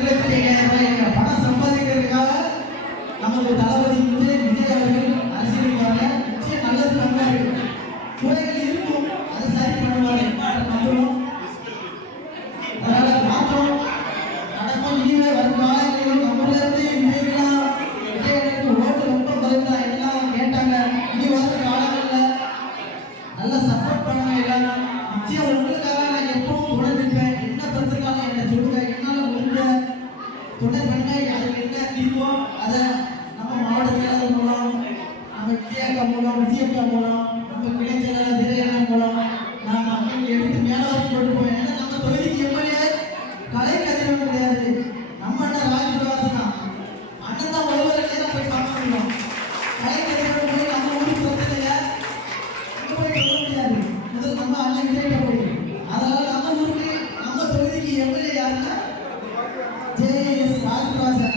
பணம் சம்பாதிக்கிறதுக்காக நமது தளபதி விஜய் அவர்கள் அரசியலுக்கு வர நிச்சயம் நல்லது பண்ணுவாரு. குறைகள் இருக்கும், அதை சரி பண்ணுவாரு நம்புவோம். அதனால மாற்றம் நடக்கும். இனிமே வரும் காலங்களிலும் நம்மள இருந்து விஜயனுக்கு ஓட்டு ரொம்ப குறைந்தா எல்லாம் கேட்டாங்க. இனி வரும் காலங்கள்ல நல்ல சப்போர்ட் பண்ணுங்க. எல்லாரும் நிச்சயம் உங்களுக்காக நான் எப்பவும் துணை நிற்பேன். என்ன பிரச்சனை என்ன சொல்லுங்க, என்னால முடிஞ்ச துணை பண்ணுங்க. அதுக்கு என்ன தீர்வோ அதை நம்ம மாவட்ட செயலாளர் மூலம், நம்ம விஜயக்கா மூலம், விஜயக்கா மூலம், நம்ம கிளை செயலாளர் திரையண்ணா மூலம் நான் மக்களுக்கு எடுத்து மேல வரைக்கும் கொண்டு போவேன். ஏன்னா நம்ம தொகுதிக்கு எம்எல்ஏ கலை கதிரவன் கிடையாது, நம்ம அண்ணன் ராஜபிரகாசம் தான். அண்ணன் தான் ஒருவரையே தான் போய் பார்க்க முடியும். கலை கதிரவன் போய் நம்ம ஊருக்கு பிரச்சனையா அங்கே போய் சொல்ல முடியாது. முதல் நம்ம அண்ணன் கிட்ட போய் அதனால நம்ம ஊருக்கு நம்ம தொகுதிக்கு எம்எல்ஏ யாருன்னா ஜேஎஸ் ராஜபிரகாசன்.